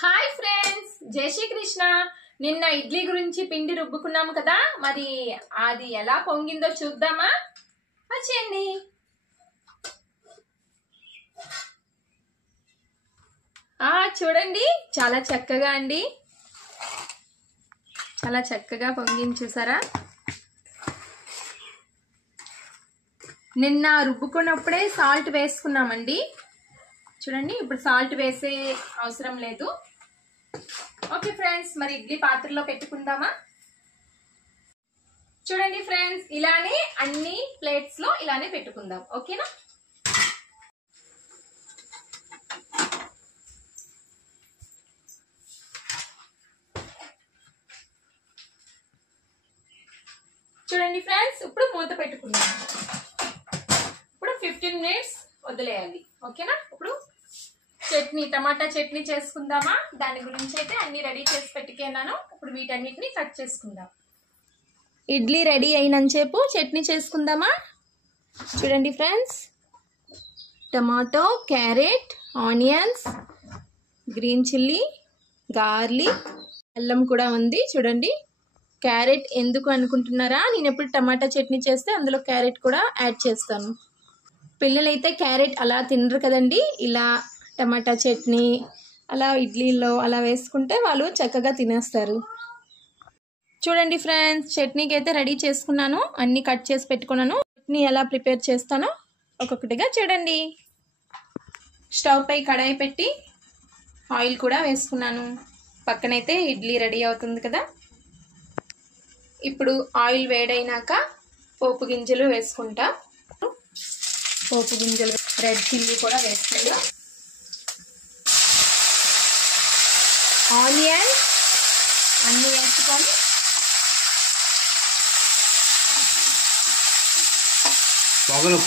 Hi friends, జై శ్రీ కృష్ణ. నిన్న ఇడ్లీ గురించి పిండి రుబ్బుకున్నాము కదా, మరి అది ఎలా పొంగిందో చూద్దామా? వచ్చేయండి. చూడండి, చాలా చక్కగా అండి, చాలా చక్కగా పొంగింది. చూసారా? నిన్న రుబ్బుకున్నప్పుడే సాల్ట్ వేసుకున్నామండి. చూడండి, ఇప్పుడు సాల్ట్ వేసే అవసరం లేదు. ఓకే ఫ్రెండ్స్, మరి ఇడ్లీ పాత్రలో పెట్టుకుందామా? చూడండి ఫ్రెండ్స్, ఇలానే అన్ని ప్లేట్స్ లో ఇలానే పెట్టుకుందాం. ఓకేనా? చూడండి ఫ్రెండ్స్, ఇప్పుడు మూత పెట్టుకుందాం. ఇప్పుడు 15 minutes వదిలేయాలి. ఓకేనా? ఇప్పుడు చట్నీ, టమాటా చట్నీ చేసుకుందామా? దాని గురించి అయితే అన్ని రెడీ చేసి పెట్టుకున్నాను. ఇప్పుడు వీటన్నిటిని కట్ చేసుకుందాం. ఇడ్లీ రెడీ అయినంతసేపు చట్నీ చేసుకుందామా? చూడండి friends, tomato, carrot, onions, green chilli, garlic, అల్లం కూడా ఉంది. చూడండి, క్యారెట్ ఎందుకు అనుకుంటున్నారా? నేను ఎప్పుడు టమాటా చట్నీ చేస్తే అందులో క్యారెట్ కూడా యాడ్ చేస్తాను. పిల్లలైతే క్యారెట్ అలా తినరు కదండి. ఇలా టమాటా చట్నీ అలా ఇడ్లీలో అలా వేసుకుంటే వాళ్ళు చక్కగా తినేస్తారు. చూడండి ఫ్రెండ్స్, చట్నీకి అయితే రెడీ చేసుకున్నాను. అన్నీ కట్ చేసి పెట్టుకున్నాను. చట్నీ ఎలా ప్రిపేర్ చేస్తానో ఒక్కొక్కటిగా చూడండి. స్టవ్ పై కడాయి పెట్టి ఆయిల్ కూడా వేసుకున్నాను. పక్కనైతే ఇడ్లీ రెడీ అవుతుంది కదా. ఇప్పుడు ఆయిల్ వేడైనాక పోపు గింజలు వేసుకుంటా. పోపు గింజలు, రెడ్ చిల్లీ కూడా వేసుకుంటా. ఆనియన్ అన్నీ వేసుకొని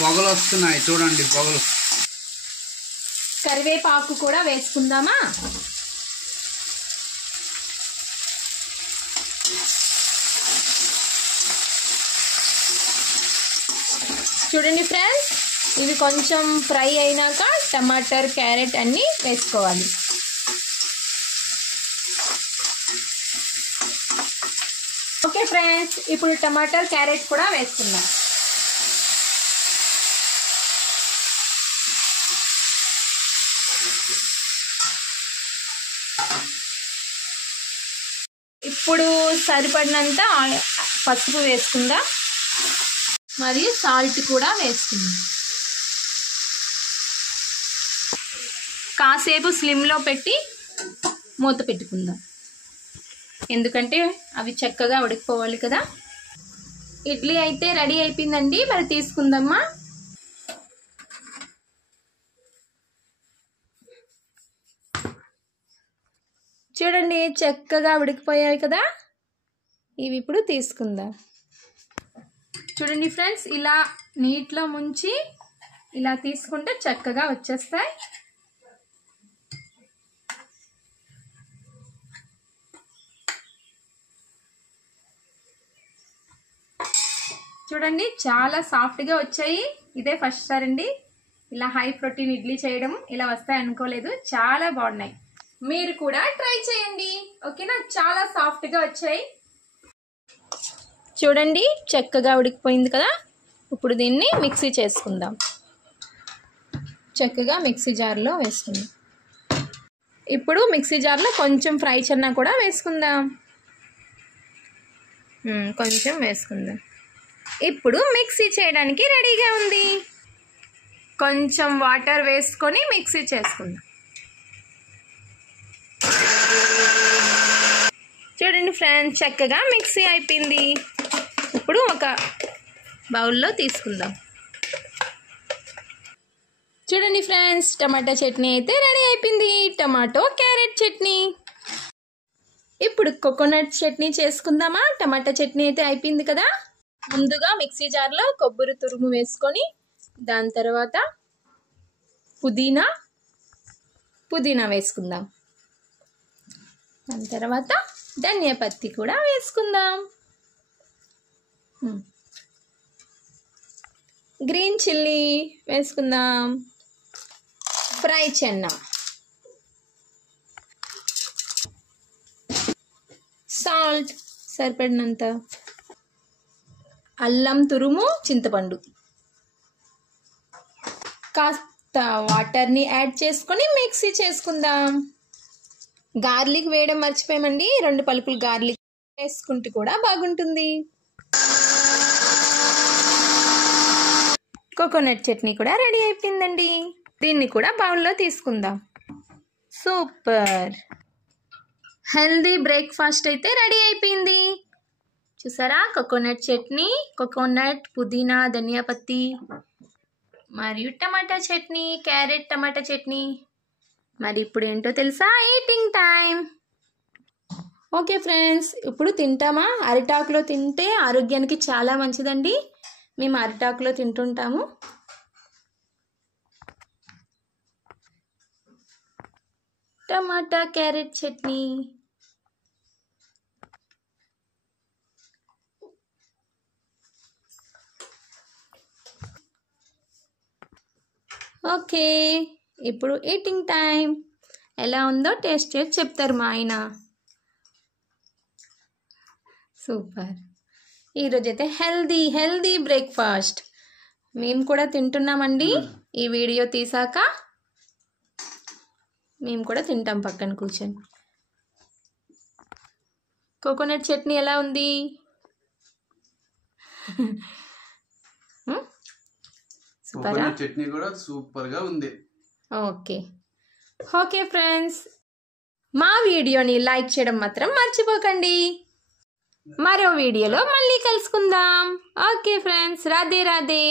పొగలు వస్తున్నాయి. చూడండి, పొగలు. కరివేపాకు కూడా వేసుకుందామా? చూడండి ఫ్రెండ్స్, ఇవి కొంచెం ఫ్రై అయినాక టమాటర్, క్యారెట్ అన్నీ వేసుకోవాలి. ఓకే ఫ్రెండ్స్, ఇప్పుడు టమాటర్, క్యారెట్ కూడా వేసుకుందాం. ఇప్పుడు సరిపడినంత పసుపు వేసుకుందాం, మరియు సాల్ట్ కూడా వేసుకుందాం. కాసేపు స్లిమ్లో పెట్టి మూత పెట్టుకుందాం, ఎందుకంటే అవి చక్కగా ఉడికిపోవాలి కదా. ఇడ్లీ అయితే రెడీ అయిపోయిందండి. మరి తీసుకుందామా? చూడండి, చక్కగా ఉడికిపోయాయి కదా. ఇవి ఇప్పుడు తీసుకుందాం. చూడండి ఫ్రెండ్స్, ఇలా నీటిలో ముంచి ఇలా తీసుకుంటే చక్కగా వచ్చేస్తాయి. చూడండి, చాలా సాఫ్ట్గా వచ్చాయి. ఇదే ఫస్ట్ సార్ అండి ఇలా హై ప్రోటీన్ ఇడ్లీ చేయడం. ఇలా వస్తాయి అనుకోలేదు. చాలా బాగున్నాయి. మీరు కూడా ట్రై చేయండి. ఓకేనా? చాలా సాఫ్ట్గా వచ్చాయి. చూడండి, చక్కగా ఉడికిపోయింది కదా. ఇప్పుడు దీన్ని మిక్సీ చేసుకుందాం. చక్కగా మిక్సీ జార్లో వేసుకుందాం. ఇప్పుడు మిక్సీ జార్లో కొంచెం ఫ్రై చెన్నా కూడా వేసుకుందాం. కొంచెం వేసుకుందాం. ఇప్పుడు మిక్సీ చేయడానికి రెడీగా ఉంది. కొంచెం వాటర్ వేసుకొని మిక్సీ చేసుకుందాం. చూడండి ఫ్రెండ్స్, చక్కగా మిక్సీ అయిపోయింది. ఇప్పుడు ఒక బౌల్లో తీసుకుందాం. చూడండి ఫ్రెండ్స్, టమాటా చట్నీ అయితే రెడీ అయిపోయింది. Tomato carrot chutney. ఇప్పుడు కోకోనట్ చట్నీ చేసుకుందామా? టమాటా చట్నీ అయితే అయిపోయింది కదా. ముందుగా మిక్సీ జార్లో కొబ్బరి తురుము వేసుకొని, దాని తర్వాత పుదీనా వేసుకుందాం. దాని తర్వాత ధనియా పత్తి కూడా వేసుకుందాం. గ్రీన్ చిల్లీ వేసుకుందాం. ఫ్రై చెన్నా, సాల్ట్ సరిపడినంత, అల్లం తురుము, చింతపండు, కాస్త వాటర్ని యాడ్ చేసుకొని మిక్సీ చేసుకుందాం. గార్లిక్ వేయడం మర్చిపోయామండి, 2 పలుకులు గార్లిక్ వేసుకుంటే కూడా బాగుంటుంది. కోకోనట్ చట్నీ కూడా రెడీ అయిపోయిందండి. దీన్ని కూడా బౌల్లో తీసుకుందాం. సూపర్ హెల్దీ బ్రేక్ఫాస్ట్ అయితే రెడీ అయిపోయింది. చూసారా, కోకోనట్ చట్నీ, కోకోనట్, పుదీనా, ధనియా పత్తి మరియు టమాటా చట్నీ, క్యారెట్ టమాటా చట్నీ. మరి ఇప్పుడు ఏంటో తెలుసా? Eating time. ఓకే ఫ్రెండ్స్, ఇప్పుడు తింటామా? అరిటాకులో తింటే ఆరోగ్యానికి చాలా మంచిదండి. మేము అరిటాకులో తింటుంటాము. టమాటా క్యారెట్ చట్నీ. ఓకే, ఇప్పుడు ఈటింగ్ టైం. ఎలా ఉందో టేస్ట్ చేసి చెప్తారు మా ఆయన. సూపర్. ఈరోజైతే హెల్దీ బ్రేక్ఫాస్ట్ మేము కూడా తింటున్నామండి. ఈ వీడియో తీసాక మేము కూడా తింటాం పక్కన కూర్చొని. కోకోనట్ చట్నీ ఎలా ఉంది? సూపరా? చట్నీ కూడా సూపర్గా ఉంది. ఓకే ఫ్రెండ్స్, మా వీడియోని లైక్ చేయడం మాత్రం మర్చిపోకండి. మరో వీడియోలో మళ్ళీ కలుసుకుందాం. Okay friends, Radhe Radhe.